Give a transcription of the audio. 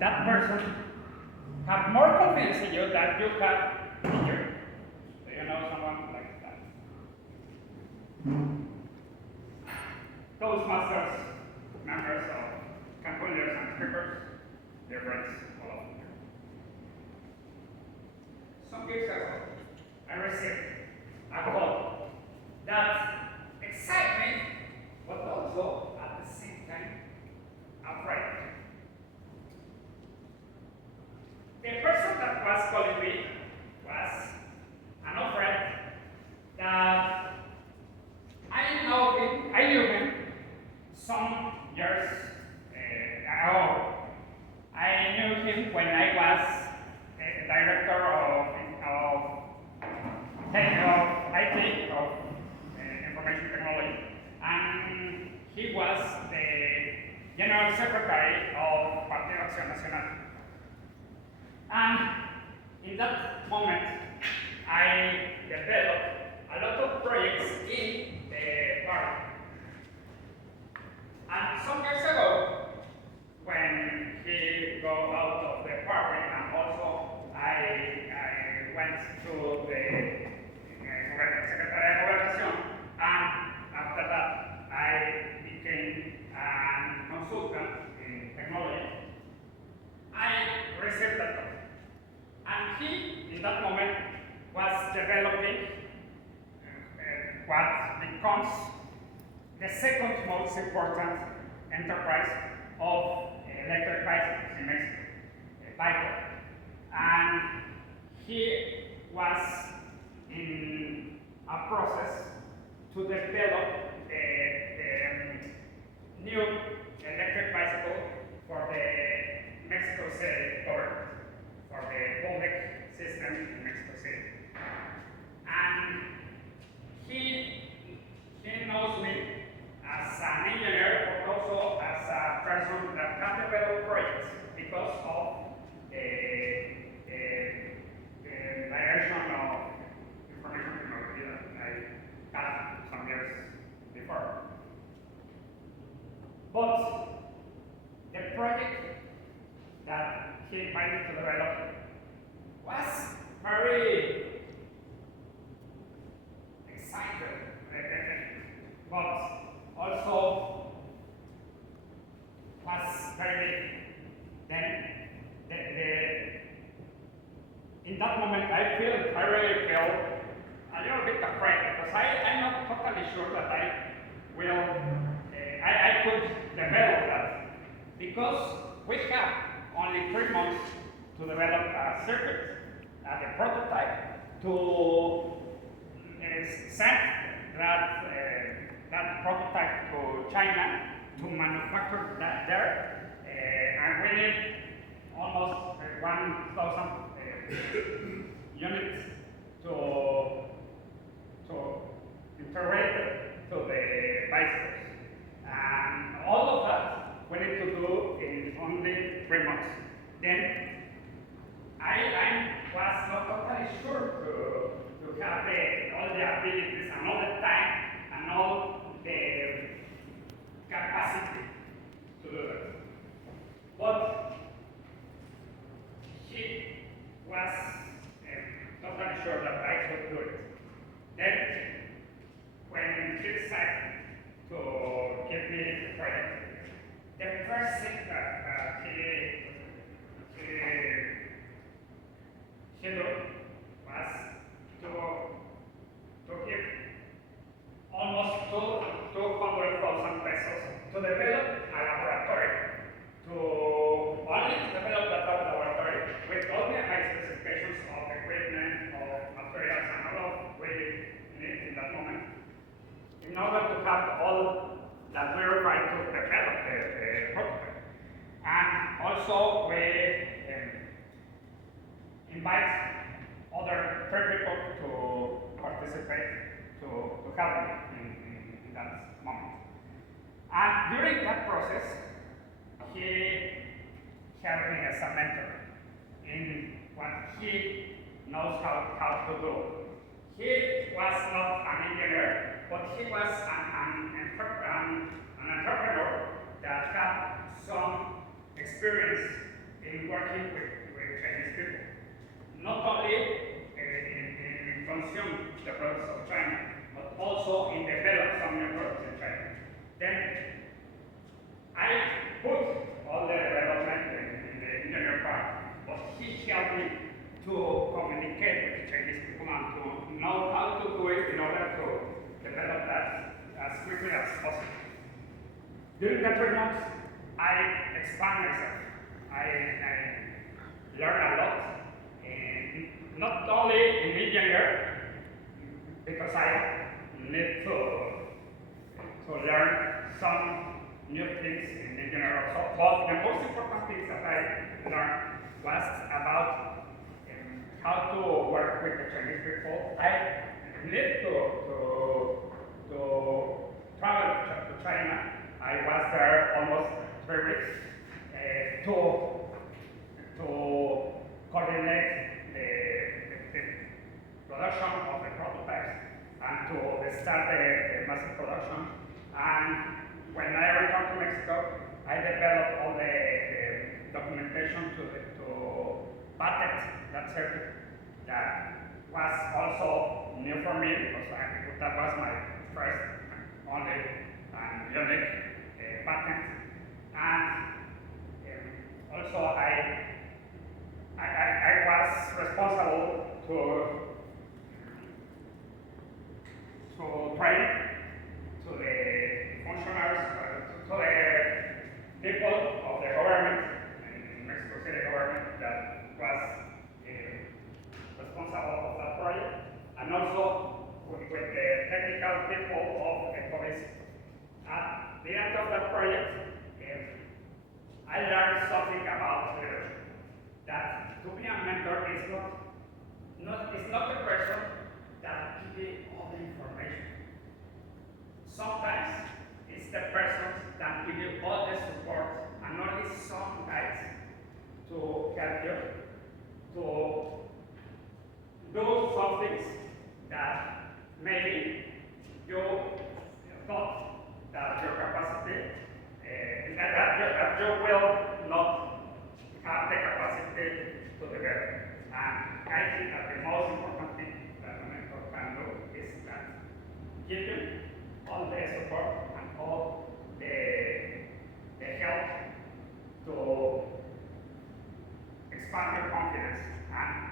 that person have more confidence in you than you have in you. Do you know someone like that? Toastmasters, members of campaigners and speakers, dear friends, all of you. Some years ago, I received a call that excited me, but also at the same time afraid. The person that was calling me was an friend that I knew him some years ago. I knew him when I was the director of IT, of information technology, and he was the general secretary of Partido Acción Nacional. And in that moment, I developed a lot of projects in the party. And some years ago, when he got out of the party, and also I went to the Secretary of Gobernación, and after that, I became a consultant in technology. I received that call. And he, in that moment, was developing what becomes the second most important enterprise of electric bicycles in Mexico, Bike. And he was in a process to develop the new electric bicycle for the Mexico City government, for the public system in Mexico City. And he knows me as an engineer, but also as a person that has developed projects because of the direction of information technology that I had some years before. But the project that he invited to develop was very excited, but also was very big. Then, in that moment, I really feel a little bit afraid because I'm not totally sure that I could develop that because we have only 3 months to develop a circuit, a prototype, to send that prototype to China to manufacture that there, and we need almost 1,000 units to integrate to the bicycles. And all of that we need to do in only 3 months. Then I was not totally sure to have all the abilities and all the time and all the capacity to do that. But he was totally sure that I could do it. Then, when he decided to give me the project, the first thing that he did was to give almost 200,000 pesos to develop a laboratory, to only develop that laboratory with all the high specifications of equipment, of materials, and all we need in that moment, in order to have all that we require to develop the prototype. And also we invite other 3 people to participate, to help me in that moment. And during that process, he helped me as a mentor in what he knows how to do. He was not an engineer, but he was an entrepreneur that had some experience in working with Chinese people. Not only in consume the products of China, but also in develop some new products in China. Then I put all the development in the engineer part, but he helped me to communicate with the Chinese people and to know how to do it in order to develop that as quickly as possible. During the 3 months, I expand myself. I learn a lot, and not only in engineer, because I need to learn some new things in engineering also. But the most important things that I learned was about how to work with the Chinese people. I need to travel to China. I was there almost 3 weeks to coordinate the production of the prototypes and to start the massive production. And when I returned to Mexico, I developed all the documentation to patent that circuit. That was also new for me because that was my first only and unique patent. And also I was responsible to train to the functionaries, to the people of the government, in Mexico City government, that was responsible of that project, and also with the technical people of the police. At the end of that project, I learned something about leadership. That to be a mentor is not the person that gives you all the information. Sometimes it's the person that gives you all the support and only some guides to help you to do some things that maybe you thought that your capacity, that you will not have the capacity to develop. And I think that the most important thing that a mentor can do is that give you all the support and all the help to expand your confidence and